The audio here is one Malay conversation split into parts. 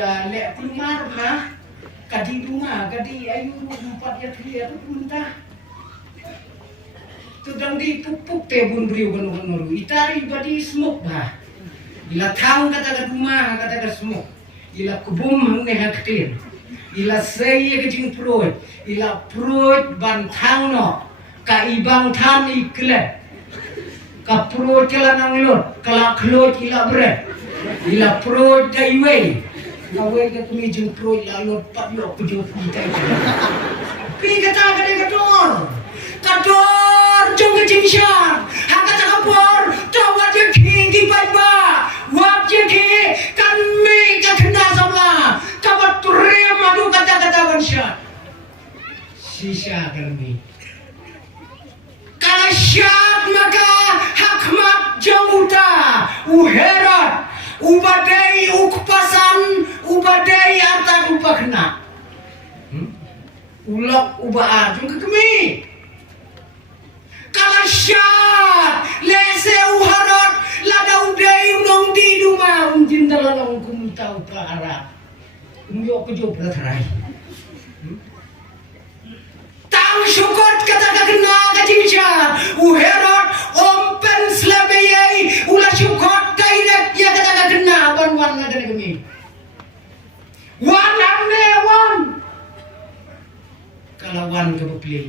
lek keluar mah kadi rumah kadi ayu empat ya clear mentah tudang di pupuk tebun beriu kanu itari badi smoke bah ila thang kata rumah kata smoke ila kubum hangne haktir ila sei ke jing proit ila proit ban thang no ka ibang than ikle ka proit kala nanglot kala khlot ila bre ila proit daiwe Nawe ka kumi jeng pro lalu pak yo kujo kita. Pi kata kador jong ke jingshan. Hakata kapor tawa je ki bai ba. Wap je ki kan mi ka kena samla. Kabat turi madu kata bansha. Sisa kalmi. Kala syat maka hakmat jamuta uherat ubadai ukpasan ubadai arta upakna ulak ubaa jung kemi kalasyat lese uharat lada udai unong di duma jindalong kumtau para umyo kejo prathrai tang syukot kata kena kajinsha uherat ompen slabeyai ula syukot direct ya kata kena wan ada kami wan amne wan kalau wan ke beli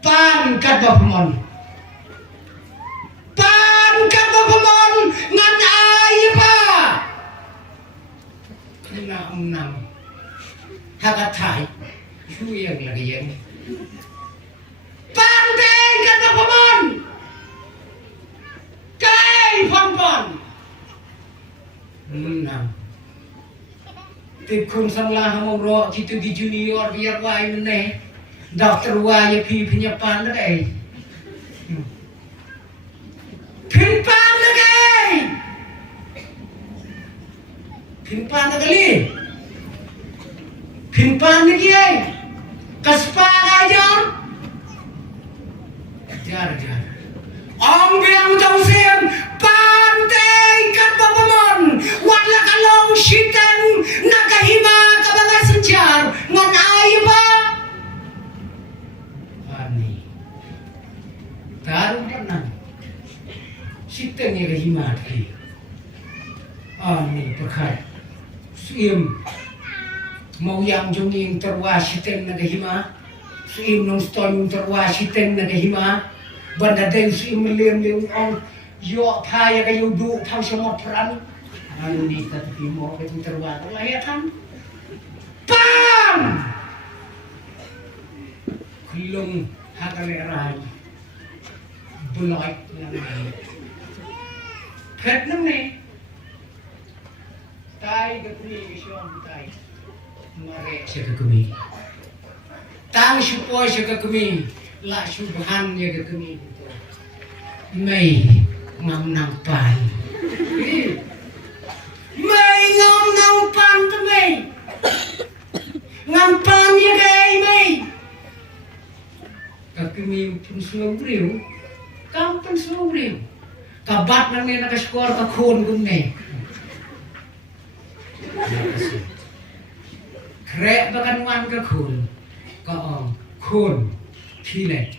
pan kat bapemon ngan ai pa kena enam hakat thai chu yang lagi yang pan dei kat bapemon kai pon enam Tikun salah mau gitu di junior biar wai meneh dokter wai pi penyepan lagi pimpan lagi kaspa aja jar Om biang tausim pantai kat bapemon wadla kalong shiten nakahima kabaga senjar ngan ai ba ani taru pernah shiten ye kahima thi ani perkai suim mau yang jonging terwa shiten nakahima suim nong stone terwa shiten nakahima banda deng si meliam ong yo paya kayu du thang semua peran anu ni tapi mau ke terwat lahirkan pam kulung hakale rai buloy phet nam ne tai ke kumi shom tai mare se ke kumi tang supoi se ke kumi la subhan ya ke kami mei ngam nang pan mei ngam nang pan tu mei ngam pan ya ke mei ka kami pun subriu kam pun subriu ka bat nang ne nak skor ka khon kum ne krek bakan wan ka khon ka ong khon Chile,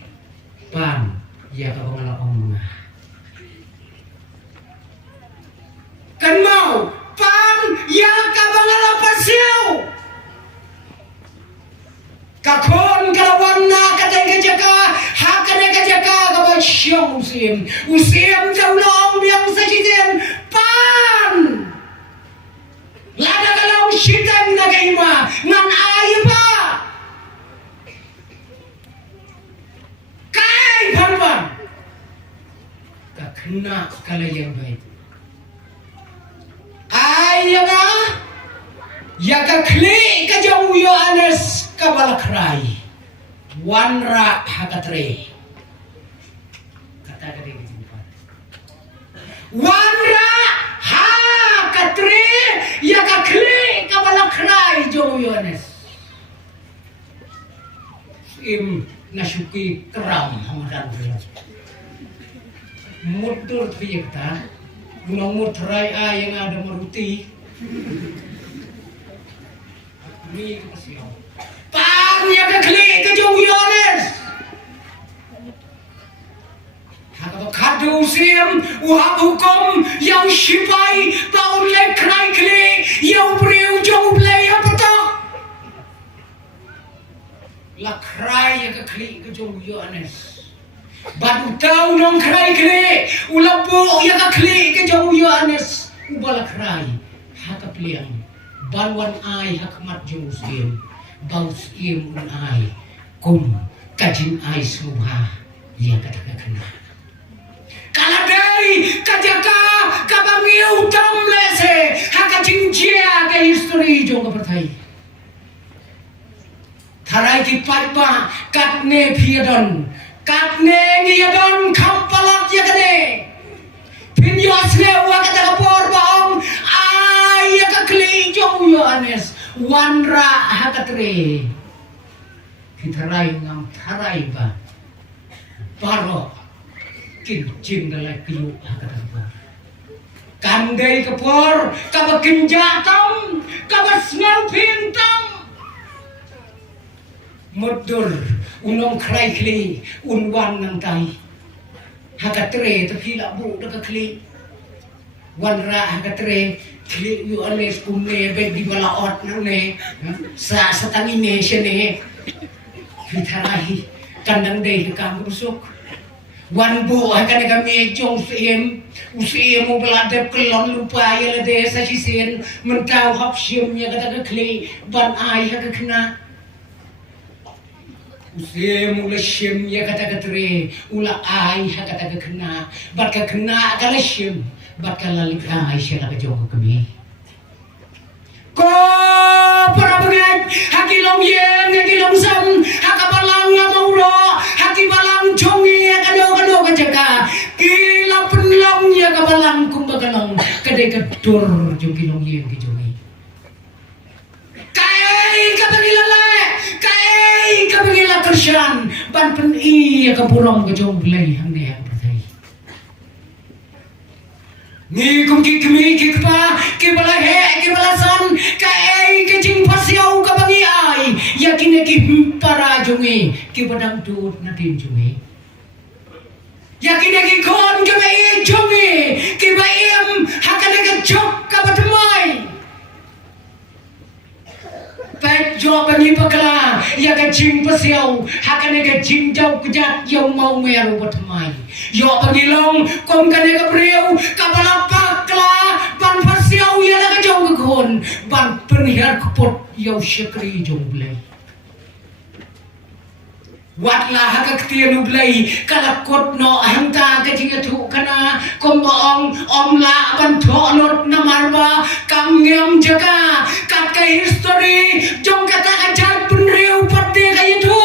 pan, ya kau ngalah om. Kan mau pan, ya kau ngalah pasiu. Kakon kalau warna kata kejaka, hakane kejaka kau siang usim jauh long biang sajian pan. Lada kalau sitan nagaima, ngan ayba. Kena kala yang baik. Ayaga ya ka kli ka jauh yo anes kabala krai. Wanra hakatre. Kata dari jumpa. Wanra hakatre ya ka kli kabala krai jauh yo anes. Im nasuki keram hamadan belas. Mudur ternyata gunung mutrai yang ada maruti Ni kesiau. Tanya ke klik ke jauh Yohanes. Hakata kadu sim uhab hukum yang sipai taun lek krai klik yang beriu jauh belai apa tak? La krai ke klik ke jauh Yohanes. Badu tahu nong krai klik ulapu yang ke klik ke jauh Yohanes. Ubala krai hakap liang banwan ai hakmat jauh sim. Baus im un ai kum kajin ai subha yang kata kena kaladai kajaka kabangiu tam lese hakajin jia ke history jong pertai tharai ki paipa katne phiadon katne ngiyadon khampalat yakane pinyosne wa kata kapor baong ai ka kli jong Yohanes wanra hakatre kitharai ngam tharai ba baro kincing dalai kilu hakatre kandai kapor kaba kinjatam kaba snel pintam mudur unong krai kli unwan nang tai hakatre tapila bu dak kli wanra hakatre klik Yohanes kumne baik di balaot nang ne sa satangi ne sene fitarahi kandang dei kam rusuk wan bo akan kami jong usim mo beladap kelon lupa ya de sa sisen mentau hap sim ya kata klik ban ai ha kena usim ula sim ya kata tre ula ai ha kata kena bat kena kala sim bakal lalika Aisyah ke jauh kami. Ko para pengen hakilong yen hakilong sam hakabalang ngamauro hakibalang jongi kado kajaka kila penlong ya kabalang kumbagalong kadai kedur jong kilong yen ke jongi. Kai kabagilala kai kabagila kersan ban pen i ya kaburong ke jong belai hang ne ni kum ki kemi ki pa ki bala he ki bala san ka ei ki jing pasiau ka bangi ai yakine ki para jungi ki badang dut na tin jungi yakine ki kon ka bai jungi ki bai em hakane ka jok ka batmai pet jo bangi pakla ya ka jing pasiau hakane ka jing jau kejat yang mau meru batmai yo pagilong kom kane ka priu ka balapa kla ban pasiau ya ka jong gon ban penihar kupot yo syekri jong blai watla haka ktianu blai kala kot no hanta ka jinga thu kana kom ong omla ban thonot na marwa kam ngem jaga kat ka history jong kata ka jat penriu pate ka itu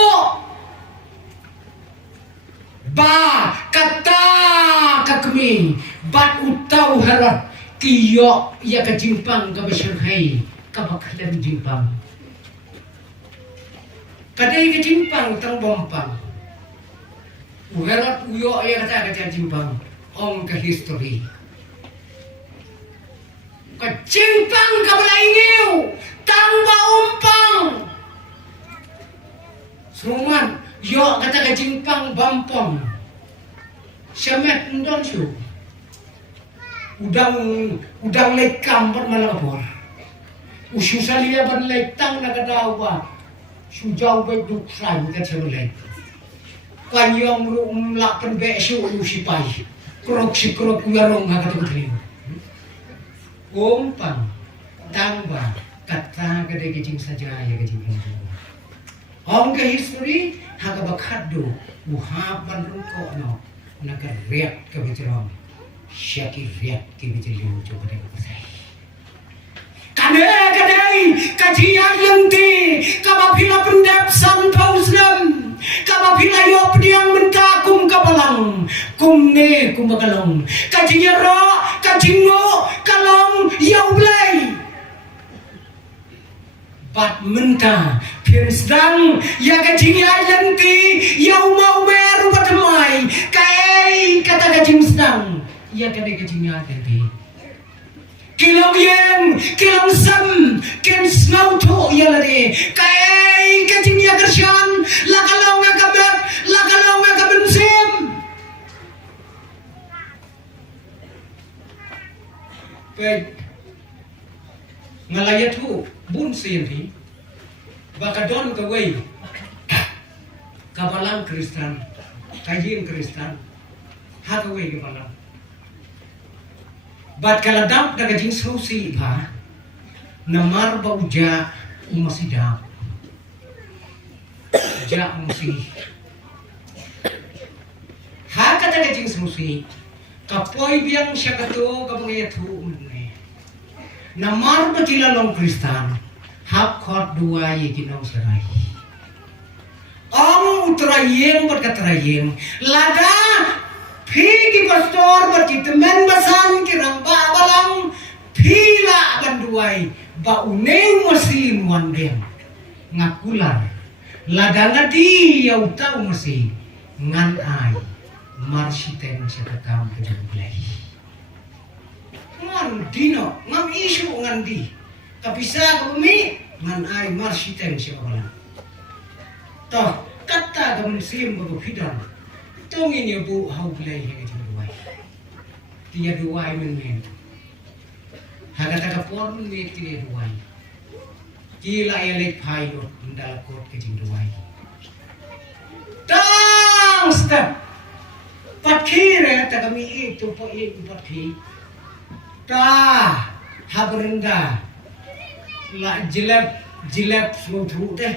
ba kata kakmi bat utau harat kiyo ya ka jimpang ka besyarhai ka bakhalam jimpang kadai ka jimpang tang bompang uharat uyo ya kata ka jimpang ong ka history ka jimpang ka balaingiu tang ba umpang suman yo kata ka jimpang bampong Syamet ndon syu udang lekam per malabor usu salia ban letang na kadawa sujau be duk sai ka chemle kanyong rum la pen be syu usipai krok si krok ngarong ha kata tri ompang tangba kata ka de jing saja ya ka jing ong ka history ha ka bakhado uhab ban ruko no naga riak ke bicara syaki riak ke bicara coba deh pasai kadai kajian lenti kabapila pendap san pauslam kabapila yo pediang mentakum kabalang kumne kumbagalong kajinya ro kajingo kalong yau blai bat menta pian sedang ya kajinya lenti yau mau meru batemai kai kata kajing sedang ya kadai kajinya lenti kilau yem, kilau sam, ken snow to yalade, kai kacing ya kersan, lakalau ngakabat, lakalau ngakaben sim. Baik, ngalaya tu bun sini, bakadon kawai, kapalang Kristen, kajian Kristen, hakawai kapalang. Bat kaladam daga jing susi ba namar ba uja umasidam ja umasi haka daga jing susi kapoy biang siya kato kapangayatu umne namar ba kilalong Kristan hap khot dua ye ginaw saray ang utrayeng bat katrayeng lada Pigi pastor berkitemen basan kirang babalang pila banduai ba uneu masin wandem ngakular ladanga di yau tau masi ngan ai marsiten setakam kejublai ngan dino ngam isu ngan di kapisa kami ngan ai marsiten sebalang toh kata gamun sim bago fidan tongin ya bu hau belai yang duai dia duai men haga kapor men dia duai gila elek payo ndal kot kejing duai tang step pakhire ta kami itu po pakhi ta habrenda la jilap slow through deh